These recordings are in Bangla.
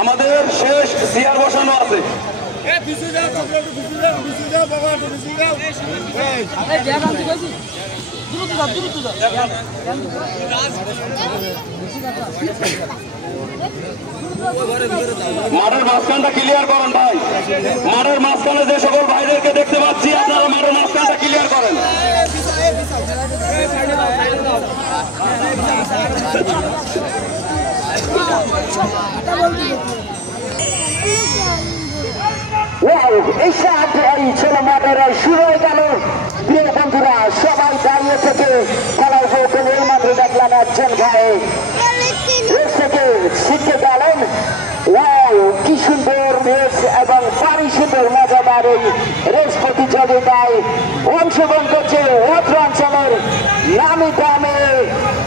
আমাদের শেষ চেয়ার বসানো আছে। মাঠের মাঝখানটা ক্লিয়ার করেন ভাই, মাঠের মাঝখানে যে সকল ভাইদেরকে দেখতে পাচ্ছি আপনারা মাঠের মাঝখানটা ক্লিয়ার করেন। ছেলে মাঠের শুরু হয়ে গেল। প্রিয় বন্ধুরা সবাই দাঁড়িয়ে থেকে খেলা উপভোগ এই মাত্র দেখলাম একজন ভাই থেকে শিখতে গেলেন। কি সুন্দর রেস এবং পানি সুন্দর মজাদার এই রেস প্রতিযোগিতায় অংশগ্রহণ করছে অত্র অঞ্চলের নামি গ্রামে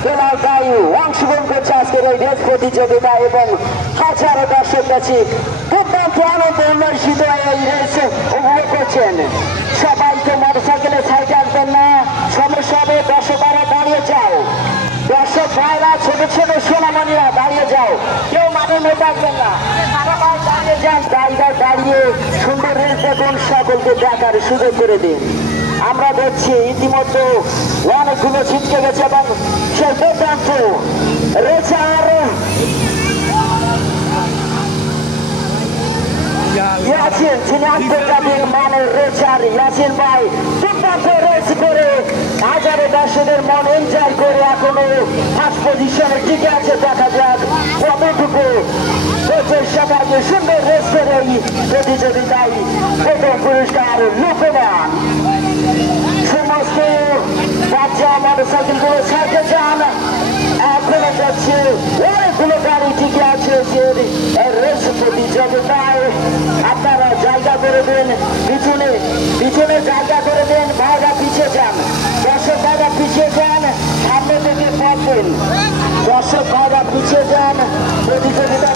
দোলালগাই অংশগ্রহণ করছে আজকের এই রেস প্রতিযোগিতায় এবং হাজারো দর্শক কাছে দুর্দান্ত আনন্দ উল্লসিত এই রেস উপভোগ করছেন। সবাই তো মোটরসাইকেলে সাইডে আসবেন না, সমস্যা হবে। দর্শকরা দাঁড়িয়ে যাও, দর্শক ভাইরা ছোট ছোট সোনামণিরা দাঁড়িয়ে যাও, কেউ মাঠের মধ্যে আসবেন না, দাঁড়িয়ে যান। জায়গায় দাঁড়িয়ে সুন্দর রেস দেখুন, সকলকে দেখার সুযোগ করে দিন। আমরা দেখছি ইতিমধ্যে অনেকগুলো ছিটকে গেছে এবং সেই দুর্দান্ত রেসার ইয়াসিন, যিনি আন্তর্জাতিক মানের রেসার ইয়াসিন ভাই দুর্দান্ত রেস করে হাজারো দর্শকের মন এনজয় করে এখনো ফার্স্ট পজিশনে টিকে আছে। দেখা যাক কতটুকু সবাইকে সুন্দর রেস করে এই প্রতিযোগিতায় প্রথম পুরস্কার লুকমান। সমস্ত বাচ্চা মোটরসাইকেলগুলো সাইডে যান, এখনো যাচ্ছে অনেকগুলো গাড়ি টিকে আছে যে রেস প্রতিযোগিতায়। আপনারা জায়গা করে দেন, পিছনে পিছনে জায়গা করে দেন, ভাইরা পিছিয়ে যান, দর্শক ভাইরা পিছিয়ে যান, সামনে থেকে পড়বেন, দর্শক ভাইরা পিছিয়ে যান। প্রতিযোগিতা